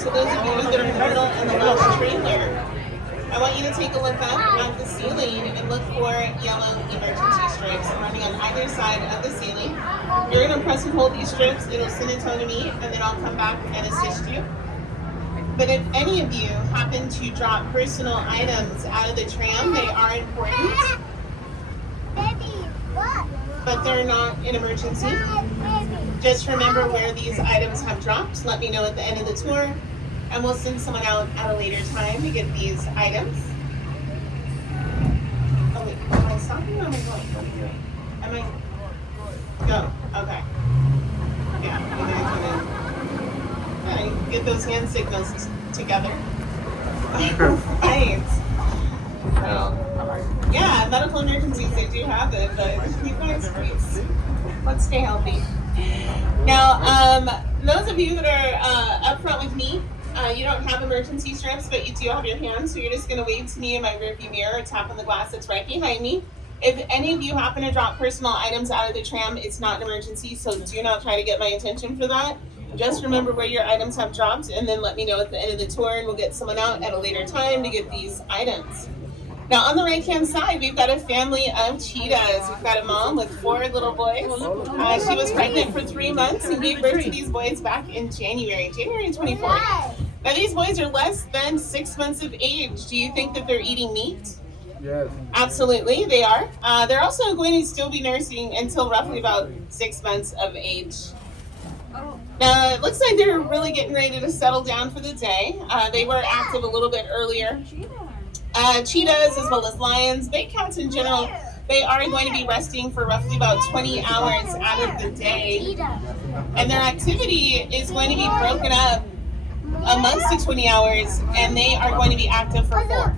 So those of you that are in the middle and the left trailer, I want you to take a look up at the ceiling and look for yellow emergency strips running on either side of the ceiling. You're going to press and hold these strips. It'll send a tone to me, and then I'll come back and assist you. But if any of you happen to drop personal items out of the tram, they are important, but they're not an emergency. Just remember where these items have dropped. Let me know at the end of the tour, and we'll send someone out at a later time to get these items. Oh wait, am I stopping or am I going? What are you doing? Am I? Go. Okay. Yeah, I'm gonna get those hand signals together. Right. So, yeah, medical emergencies, they do happen, but you guys, please, let's stay healthy. Now, those of you that are up front with me, you don't have emergency strips, but you do have your hands, so you're just going to wave to me in my rearview mirror or tap on the glass that's right behind me. If any of you happen to drop personal items out of the tram, it's not an emergency, so do not try to get my attention for that. Just remember where your items have dropped, and then let me know at the end of the tour, and we'll get someone out at a later time to get these items. Now, on the right-hand side, we've got a family of cheetahs. We've got a mom with 4 little boys. She was pregnant for 3 months and gave birth to these boys back in January 24th. Now, these boys are less than 6 months of age. Do you think that they're eating meat? Yes. Absolutely, they are. They're also going to still be nursing until roughly about 6 months of age. Now, it looks like they're really getting ready to settle down for the day. They were active a little bit earlier. Cheetahs as well as lions, big cats in general, they are going to be resting for roughly about 20 hours out of the day. And their activity is going to be broken up amongst the 20 hours, and they are going to be active for 4.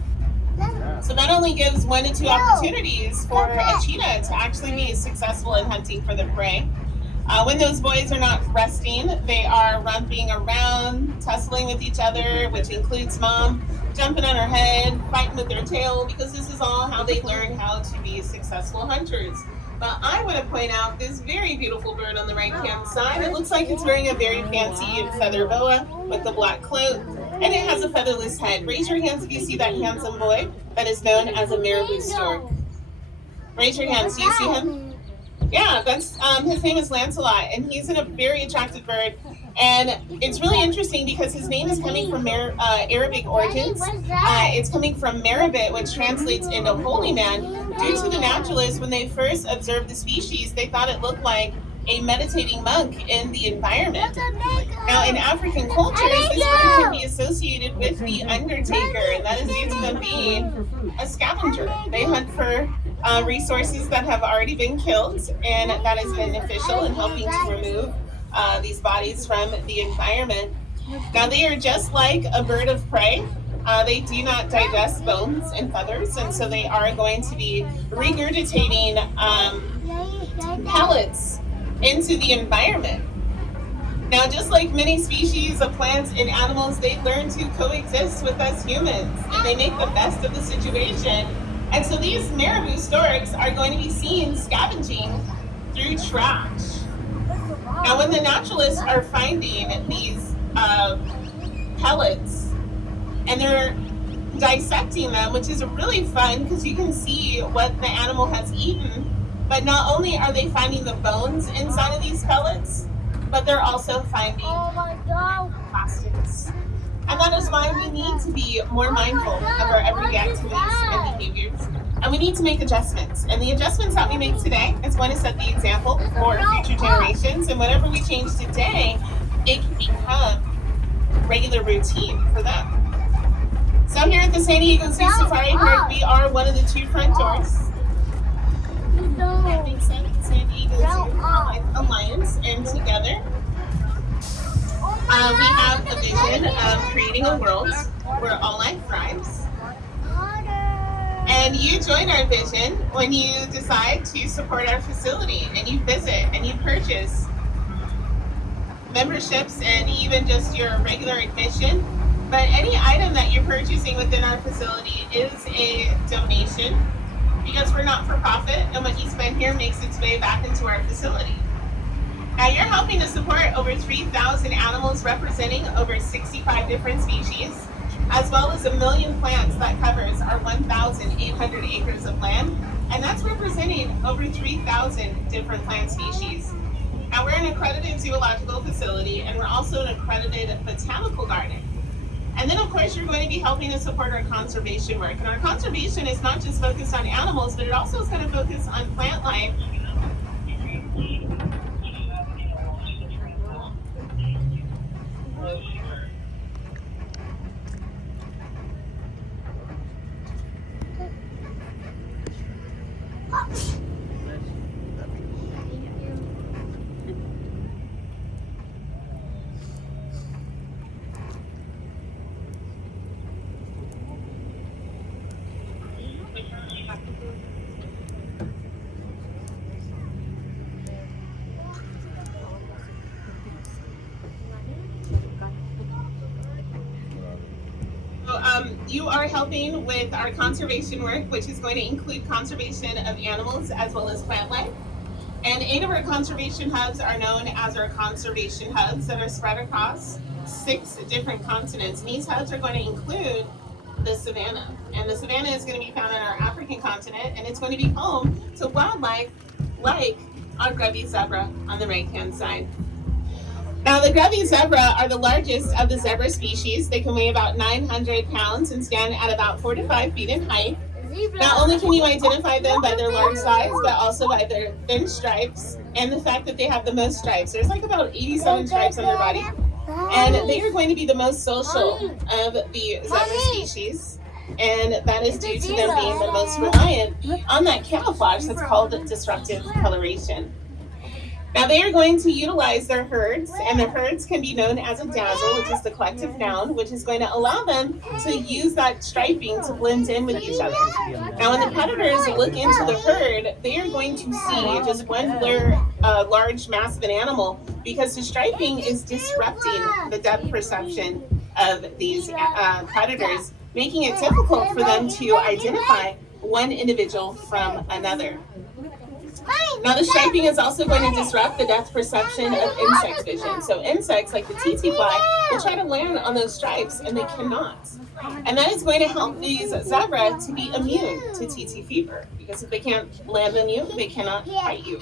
So that only gives 1 to 2 opportunities for a cheetah to actually be successful in hunting for the prey. When those boys are not resting, they are romping around, tussling with each other, which includes mom jumping on her head, fighting with their tail, because this is all how they learn how to be successful hunters. But I want to point out this very beautiful bird on the right-hand side. It looks like it's wearing a very fancy feather boa with the black cloak, and it has a featherless head. Raise your hands if you see that handsome boy that is known as a marabou stork. Raise your hands. Do you see him? Yeah, that's his name is Lancelot, and he's a very attractive bird. And it's really interesting because his name is coming from Arabic origins. It's coming from Marabit, which translates into holy man. Due to the naturalists, when they first observed the species, they thought it looked like a meditating monk in the environment. Now, in African cultures, this bird can be associated with the undertaker, and that is due to them being a scavenger. They hunt for resources that have already been killed, and that is beneficial in helping to remove these bodies from the environment. Now, they are just like a bird of prey. They do not digest bones and feathers, and so they are going to be regurgitating pellets into the environment. Now, just like many species of plants and animals, they learn to coexist with us humans, and they make the best of the situation. And so these marabou storks are going to be seen scavenging through trash. Now, when the naturalists are finding these pellets and they're dissecting them, which is really fun because you can see what the animal has eaten, but not only are they finding the bones inside of these pellets, but they're also finding plastics. And that is why we need to be more mindful of our everyday activities and behaviors. And we need to make adjustments. And the adjustments that we make today is going to set the example for future generations. And whatever we change today, it can become regular routine for them. So here at the San Diego Zoo Safari Park, we are one of the 2 front doors. That makes sense. San Diego Zoo Alliance, and together we have a vision of creating a world where all life thrives. And you join our vision when you decide to support our facility, and you visit and you purchase memberships and even just your regular admission. But any item that you're purchasing within our facility is a donation, because we're not for profit, and what you spend here makes its way back into our facility. Now you're helping to support over 3,000 animals representing over 65 different species, as well as 1,000,000 plants that covers our 1,800 acres of land, and that's representing over 3,000 different plant species. Now we're an accredited zoological facility, and we're also an accredited botanical garden. And then, of course, you're going to be helping to support our conservation work. And our conservation is not just focused on animals, but it also is going to focus on plant life. You are helping with our conservation work, which is going to include conservation of animals as well as plant life. And 8 of our conservation hubs are known as our conservation hubs that are spread across 6 different continents. And these hubs are going to include the savanna. And the savanna is going to be found on our African continent, and it's going to be home to wildlife like our grubby zebra on the right-hand side. Now, the grubby zebra are the largest of the zebra species. They can weigh about 900 pounds and stand at about 4 to 5 feet in height. Not only can you identify them by their large size, but also by their thin stripes and the fact that they have the most stripes. There's like about 87 stripes on their body. And they are going to be the most social of the zebra species. And that is due to them being the most reliant on that camouflage that's called disruptive coloration. Now they are going to utilize their herds, and their herds can be known as a dazzle, which is the collective noun, which is going to allow them to use that striping to blend in with each other. Now when the predators look into the herd, they are going to see just one large mass of an animal, because the striping is disrupting the depth perception of these predators, making it difficult for them to identify one individual from another. Now the striping is also going to disrupt the depth perception of insect vision. So insects like the tsetse fly will try to land on those stripes, and they cannot. And that is going to help these zebra to be immune to tsetse fever, because if they can't land on you, they cannot bite you.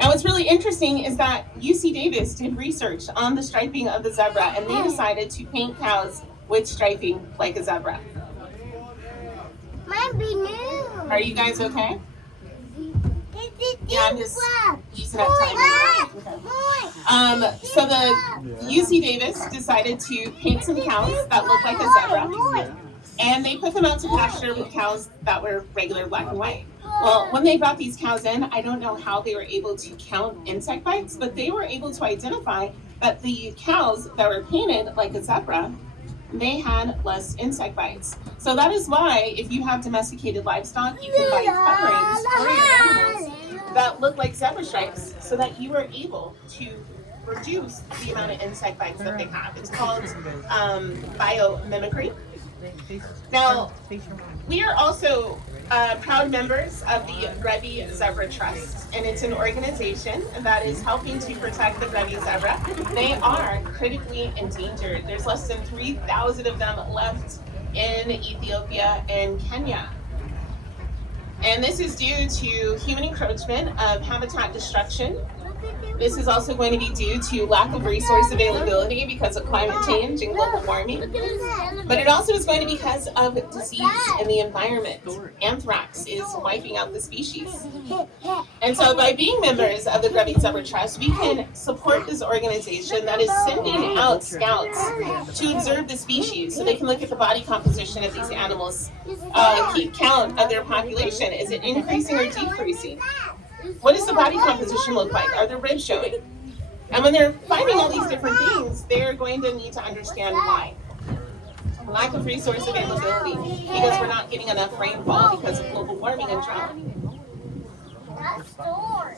Now what's really interesting is that UC Davis did research on the striping of the zebra, and they decided to paint cows with striping like a zebra. Are you guys okay? Yeah, I'm just using up time. Okay. So the UC Davis decided to paint some cows that look like a zebra, and they put them out to pasture with cows that were regular black and white. Well, when they brought these cows in, I don't know how they were able to count insect bites, but they were able to identify that the cows that were painted like a zebra, they had less insect bites. So that is why if you have domesticated livestock, you can buy coverings for your animals that look like zebra stripes, so that you are able to reduce the amount of insect bites that they have. It's called biomimicry. Now, we are also proud members of the Grevy Zebra Trust, and it's an organization that is helping to protect the Grevy zebra. They are critically endangered. There's less than 3,000 of them left in Ethiopia and Kenya. And this is due to human encroachment of habitat destruction. This is also going to be due to lack of resource availability because of climate change and global warming. But it also is going to be because of disease in the environment. Anthrax is wiping out the species. And so by being members of the Grevy Zebra Trust, we can support this organization that is sending out scouts to observe the species, so they can look at the body composition of these animals, keep count of their population. Is it increasing or decreasing? What does the body composition look like? Are the ribs showing? And when they're finding all these different things, they're going to need to understand why. Lack of resource availability, because we're not getting enough rainfall because of global warming and drought.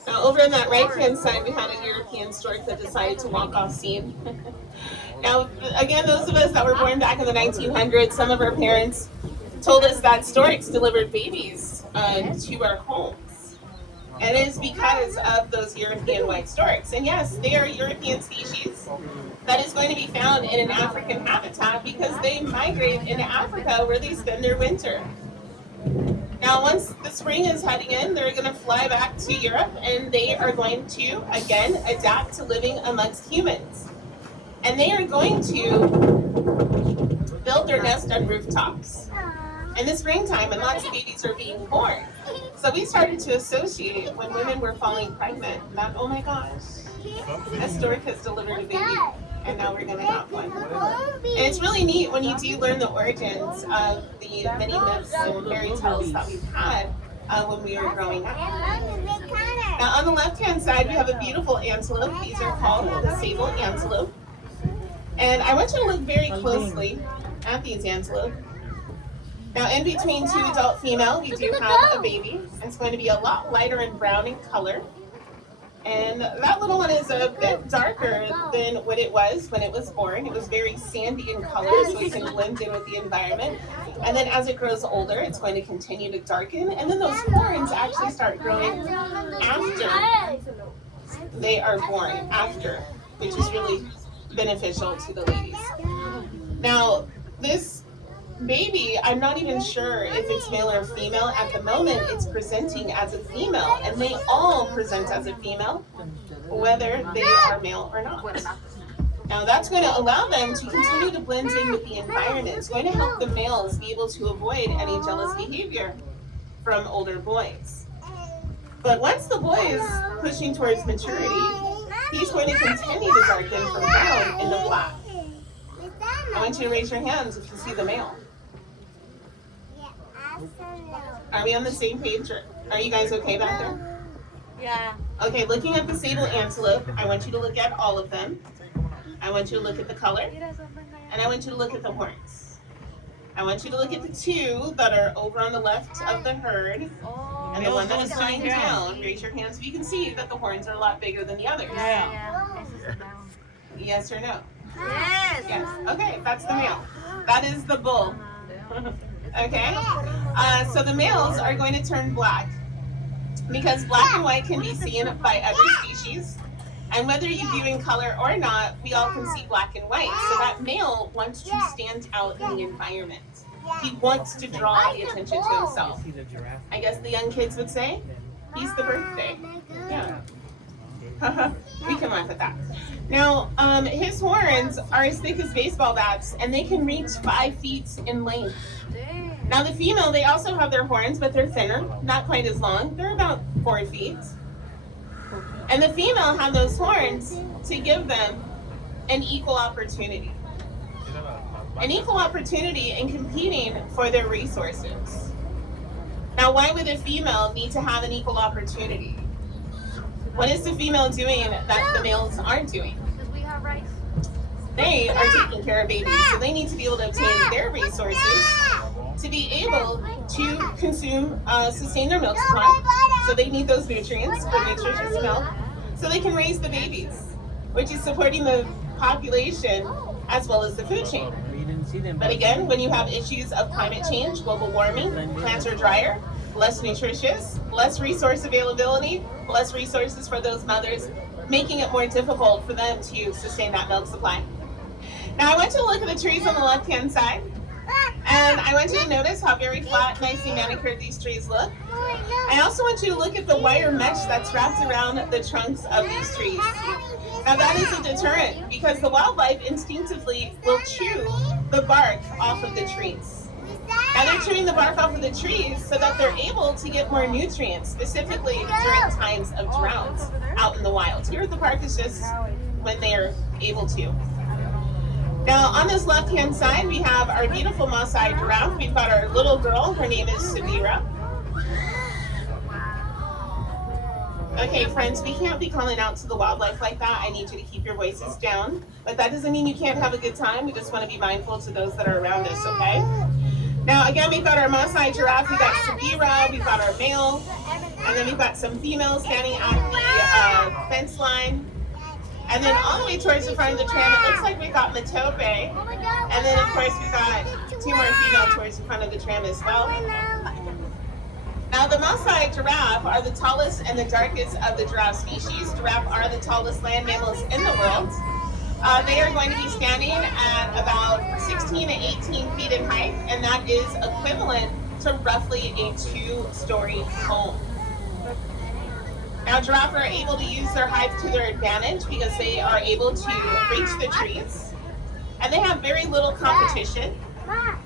Now over on that right-hand side, we had a European stork that decided to walk off scene. Now, again, those of us that were born back in the 1900s, some of our parents told us that storks delivered babies to our homes. And it is because of those European white storks. And yes, they are a European species that is going to be found in an African habitat because they migrate into Africa where they spend their winter. Now, once the spring is heading in, they're going to fly back to Europe and they are going to, again, adapt to living amongst humans. And they are going to build their nest on rooftops in the springtime, and lots of babies are being born. So we started to associate when women were falling pregnant that, oh my gosh, a stork has delivered a baby, and now we're going to have one. And it's really neat when you do learn the origins of the many myths and fairy tales that we've had when we were growing up. Now on the left-hand side, we have a beautiful antelope. These are called the sable antelope. And I want you to look very closely at these antelope. Now, in between two adult female, we do have a baby. It's going to be a lot lighter and brown in color. And that little one is a bit darker than what it was when it was born. It was very sandy in color, so it can blend in with the environment. And then as it grows older, it's going to continue to darken. And then those horns actually start growing after they are born, which is really beneficial to the ladies. Now, this baby, I'm not even sure if it's male or female. At the moment, it's presenting as a female, and they all present as a female, whether they are male or not. Now, that's going to allow them to continue to blend in with the environment. It's going to help the males be able to avoid any jealous behavior from older boys. But once the boy is pushing towards maturity, he's going to continue to darken from brown into black. I want you to raise your hands if you see the male. Are we on the same page? Are you guys okay back there? Yeah. Okay, looking at the sable antelope, I want you to look at all of them. I want you to look at the color, and I want you to look at the horns. I want you to look at the two that are over on the left of the herd, and the one that is lying down. Raise your hands so you can see that the horns are a lot bigger than the others. Yeah. Yes or no? Yes. Yes. Okay, that's the male. That is the bull. Okay? So the males are going to turn black because black and white can be seen by every species. And whether you view in color or not, we all can see black and white. So that male wants to stand out in the environment. He wants to draw the attention to himself. I guess the young kids would say, he's the birthday. Yeah. We can laugh at that. Now, his horns are as thick as baseball bats, and they can reach 5 feet in length. Now, the female, they also have their horns, but they're thinner, not quite as long. They're about 4 feet. And the female have those horns to give them an equal opportunity. An equal opportunity in competing for their resources. Now, why would a female need to have an equal opportunity? What is the female doing that the males aren't doing? Because we have rice. They are taking care of babies, so they need to be able to obtain their resources to be able to consume, sustain their milk supply. So they need those nutrients for nutritious milk, so they can raise the babies, which is supporting the population as well as the food chain. But again, when you have issues of climate change, global warming, plants are drier, less nutritious, less resource availability, less resources for those mothers, making it more difficult for them to sustain that milk supply. Now I want you to look at the trees on the left-hand side, and I want you to notice how very flat, nicely manicured these trees look. I also want you to look at the wire mesh that's wrapped around the trunks of these trees. Now that is a deterrent because the wildlife instinctively will chew the bark off of the trees. Now they're chewing the bark off of the trees so that they're able to get more nutrients, specifically during times of drought out in the wild. Here the park is just when they're able to. Now on this left-hand side, we have our beautiful Maasai giraffe. We've got our little girl, her name is Sabira. Okay, friends, we can't be calling out to the wildlife like that. I need you to keep your voices down. But that doesn't mean you can't have a good time. We just want to be mindful to those that are around us, okay? Now, again, we've got our Maasai giraffe, we've got Sabira, we've got our male, and then we've got some females standing at the fence line. And then all the way towards the front of the tram, it looks like we've got Matope. And then, of course, we've got 2 more females towards the front of the tram as well. Now, the Maasai giraffe are the tallest and the darkest of the giraffe species. Giraffe are the tallest land mammals in the world. They are going to be standing at about 16 to 18 feet in height, and that is equivalent to roughly a two-story home. Now, giraffe are able to use their height to their advantage because they are able to reach the trees, and they have very little competition.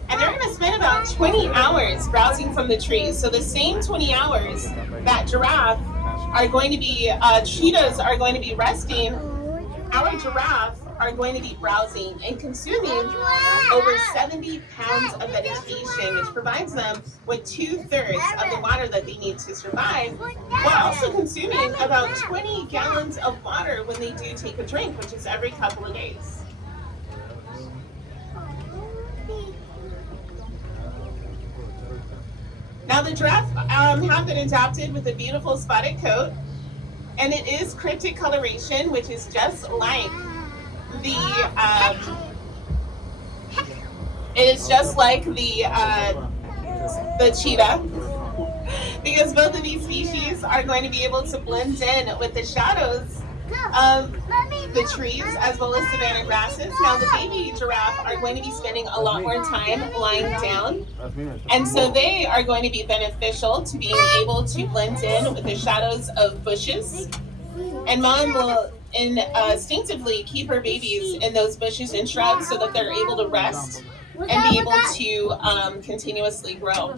And they're going to spend about 20 hours browsing from the trees. So the same 20 hours that giraffe are going to be, cheetahs are going to be resting, our giraffe are going to be browsing and consuming over 70 pounds of vegetation, which provides them with 2/3 of the water that they need to survive, while also consuming about 20 gallons of water when they do take a drink, which is every couple of days. Now, the giraffe have been adopted with a beautiful spotted coat, and it is cryptic coloration, which is just like the cheetah, because both of these species are going to be able to blend in with the shadows of the trees as well as savanna grasses. Now, the baby giraffe are going to be spending a lot more time lying down, and so they are going to be beneficial to being able to blend in with the shadows of bushes. And mom will instinctively keep her babies in those bushes and shrubs so that they're able to rest and be able to continuously grow.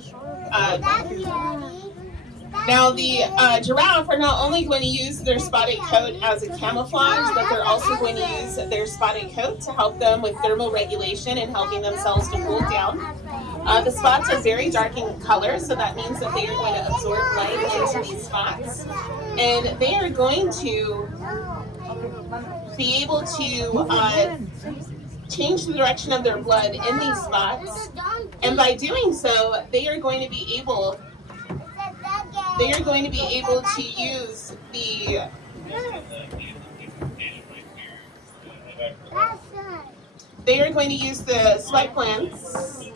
Now, the giraffe are not only going to use their spotted coat as a camouflage, but they're also going to use their spotted coat to help them with thermal regulation and helping themselves to cool down. The spots are very dark in color, so that means that they are going to absorb light into these spots. And they are going to be able to change the direction of their blood in these spots. And by doing so, they are going to be able to use the sweat glands.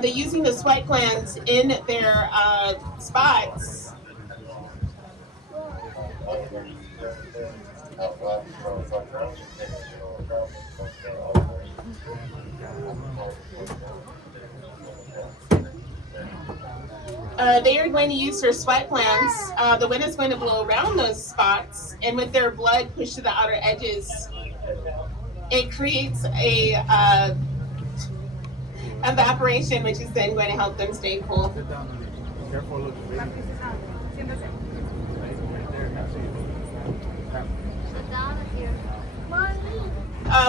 They're using the sweat glands in their spots. They are going to use their sweat glands. The wind is going to blow around those spots, and with their blood pushed to the outer edges, it creates a evaporation, which is then going to help them stay cool.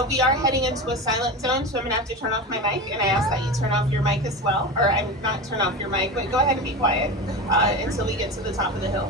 We are heading into a silent zone, so I'm going to have to turn off my mic, and I ask that you turn off your mic as well. Or I'm not turn off your mic, but go ahead and be quiet until we get to the top of the hill.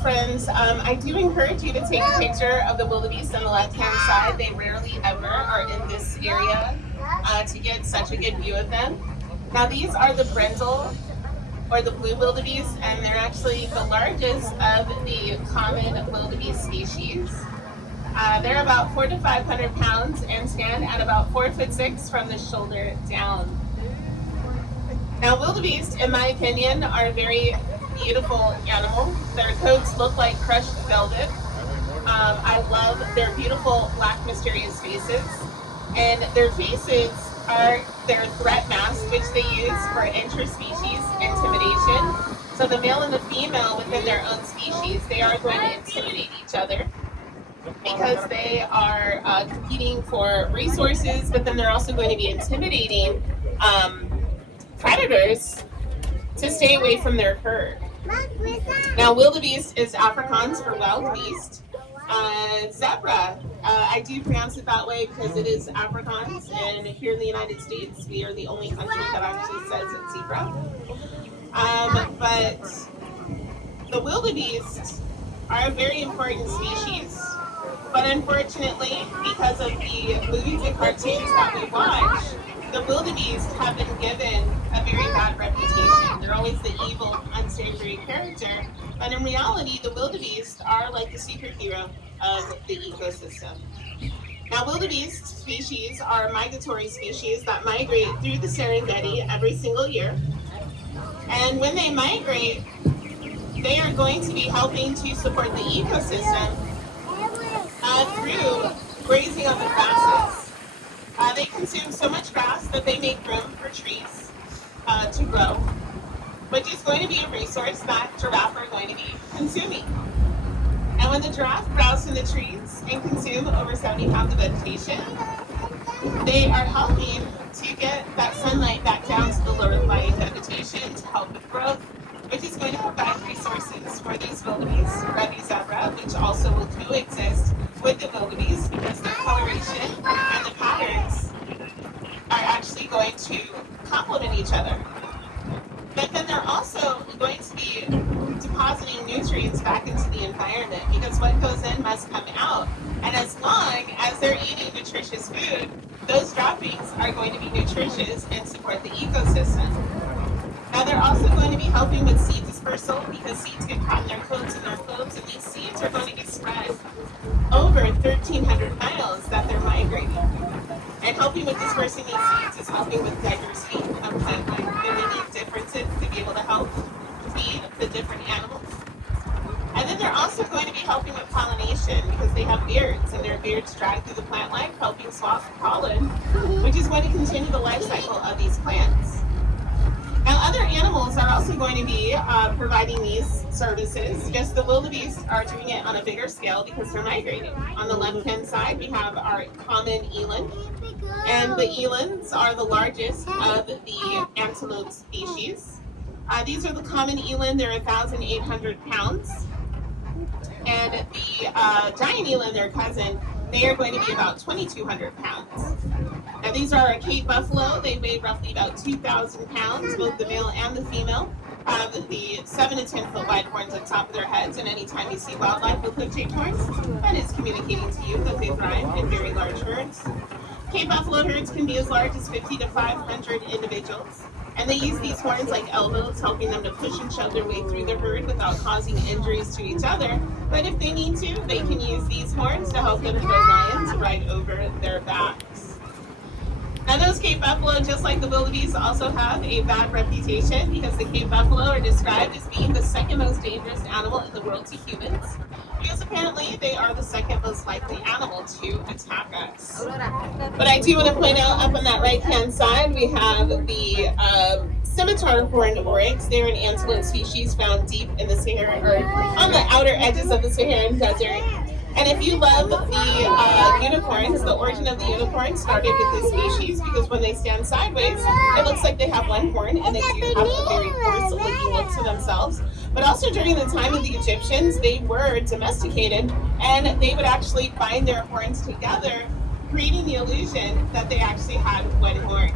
Friends, I do encourage you to take a picture of the wildebeest on the left-hand side. They rarely ever are in this area to get such a good view of them. Now, these are the brindle or the blue wildebeest, and they're actually the largest of the common wildebeest species. They're about 400 to 500 pounds and stand at about 4'6" from the shoulder down. Now, wildebeest, in my opinion, are a very beautiful animal. Their coats look like crushed velvet. I love their beautiful black mysterious faces. And their faces are their threat mask, which they use for interspecies intimidation. So the male and the female within their own species, they are going to intimidate each other because they are competing for resources, but then they're also going to be intimidating predators to stay away from their herd. Now, wildebeest is Afrikaans for wild beast. Zebra, I do pronounce it that way because it is Afrikaans, and here in the United States, we are the only country that actually says it's zebra. But the wildebeest are a very important species. But unfortunately, because of the movies and cartoons that we watch, the wildebeest have been given a very bad reputation. They're always the evil, unsavory character. But in reality, the wildebeest are like the superhero of the ecosystem. Now, wildebeest species are migratory species that migrate through the Serengeti every single year. And when they migrate, they are going to be helping to support the ecosystem through grazing on the grasses. They consume so much grass that they make room for trees to grow, which is going to be a resource that giraffe are going to be consuming. And when the giraffe browse in the trees and consume over 70 pounds of vegetation, they are helping to get that sunlight back down to the lower lying vegetation to help with growth, which is going to provide resources for these wildebeest, Rebby zebra, which also will coexist with the wildebeest because their coloration and the patterns are actually going to complement each other. But then they're also going to be depositing nutrients back into the environment because what goes in must come out. And as long as they're eating nutritious food, those droppings are going to be nutritious and support the ecosystem. Now they're also going to be helping with seed dispersal because seeds get caught in their coats and their clothes, and these seeds are going to be spread over 1,300 miles that they're migrating. And helping with dispersing these seeds is helping with diversity of plant life. There may be differences to be able to help feed the different animals. And then they're also going to be helping with pollination because they have beards, and their beards drag through the plant life, helping swap pollen, which is going to continue the life cycle of these plants. Now, other animals are also going to be providing these services. Just the wildebeest are doing it on a bigger scale because they're migrating. On the left-hand side, we have our common eland, and the elands are the largest of the antelope species. These are the common eland. They're 1,800 pounds. And the giant eland, their cousin, they are going to be about 2,200 pounds. Now these are a Cape buffalo. They weigh roughly about 2,000 pounds, both the male and the female. Have the 7 to 10 foot wide horns on top of their heads, and anytime you see wildlife with hook-shaped horns, that is communicating to you that they thrive in very large herds. Cape buffalo herds can be as large as 50 to 500 individuals, and they use these horns like elbows, helping them to push and shove their way through the herd without causing injuries to each other. But if they need to, they can use these horns to help them throw lions right over their backs. Now those Cape buffalo, just like the wildebeest, also have a bad reputation because the Cape buffalo are described as being the second most dangerous animal in the world to humans, because apparently they are the second most likely animal to attack us. But I do want to point out up on that right-hand side, we have the scimitar horned oryx. They're an antelope species found deep in the Sahara, or on the outer edges of the Saharan desert. And if you love the unicorns, the origin of the unicorn started with this species because when they stand sideways, it looks like they have one horn, and they do have a very horse-looking look to themselves. But also during the time of the Egyptians, they were domesticated, and they would actually bind their horns together, creating the illusion that they actually had one horn.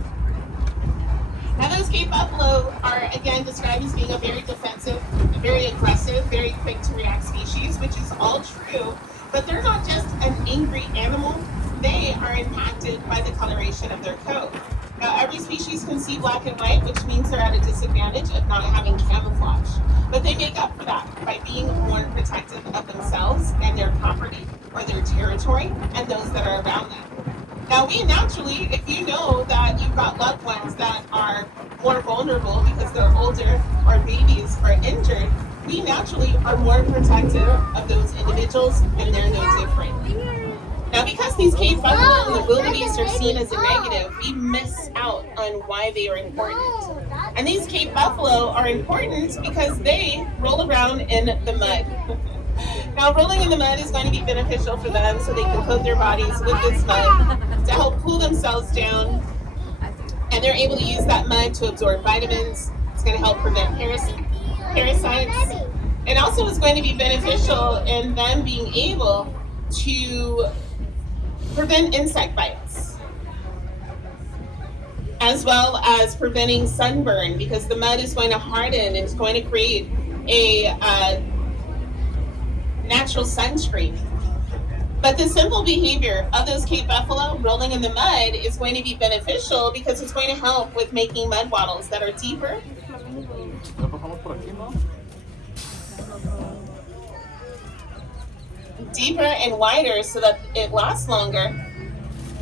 Now those Cape buffalo are again described as being a very defensive, very aggressive, very quick to react species, which is all true. But they're not just an angry animal, they are impacted by the coloration of their coat. Now, every species can see black and white, which means they're at a disadvantage of not having camouflage. But they make up for that by being more protective of themselves and their property or their territory and those that are around them. Now, we naturally, if you know that you've got loved ones that are more vulnerable because they're older or babies or injured, we naturally are more protective of those individuals. individuals, and they're no different. Now, because these Cape buffalo and the wildebeest are seen as a negative, we miss out on why they are important. And these Cape buffalo are important because they roll around in the mud. Now, rolling in the mud is going to be beneficial for them so they can coat their bodies with this mud to help cool themselves down. And they're able to use that mud to absorb vitamins. It's going to help prevent parasites. And also it's going to be beneficial in them being able to prevent insect bites, as well as preventing sunburn, because the mud is going to harden and it's going to create a natural sunscreen. But the simple behavior of those Cape buffalo rolling in the mud is going to be beneficial because it's going to help with making mud wattles that are deeper and wider so that it lasts longer,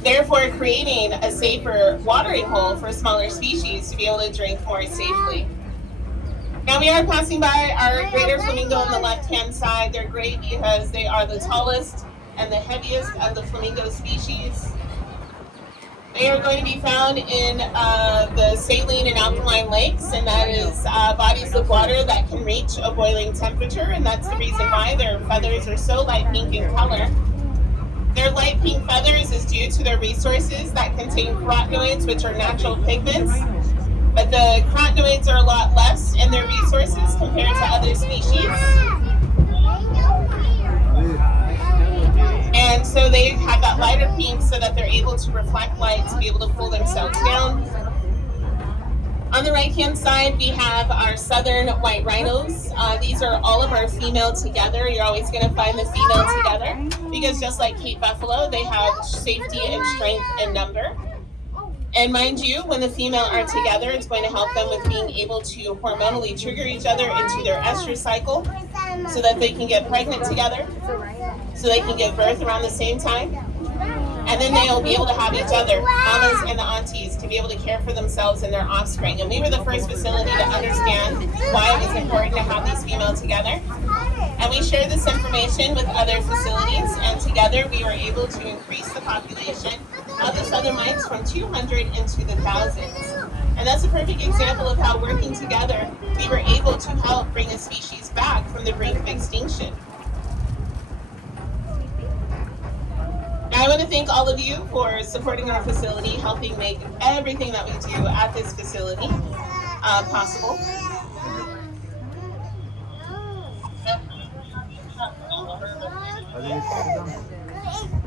therefore creating a safer watering hole for smaller species to be able to drink more safely. Now we are passing by our greater flamingo on the left-hand side. They're great because they are the tallest and the heaviest of the flamingo species. They are going to be found in the saline and alkaline lakes, and that is bodies of water that can reach a boiling temperature, and that's the reason why their feathers are so light pink in color. Their light pink feathers is due to their resources that contain carotenoids, which are natural pigments, but the carotenoids are a lot less in their resources compared to other species. And so they have that lighter pink so that they're able to reflect light to be able to pull themselves down. On the right-hand side, we have our southern white rhinos. These are all of our female together. You're always going to find the female together because just like Cape buffalo, they have safety and strength in number. And mind you, when the female are together, it's going to help them with being able to hormonally trigger each other into their estrous cycle so that they can get pregnant together, so they can give birth around the same time. And then they'll be able to have each other, mamas and the aunties, to be able to care for themselves and their offspring. And we were the first facility to understand why it was important to have these females together. And we share this information with other facilities, and together we were able to increase the population of the southern mites from 200 into the thousands. And that's a perfect example of how working together, we were able to help bring a species back from the brink of extinction. Now I want to thank all of you for supporting our facility, helping make everything that we do at this facility possible. Hadi.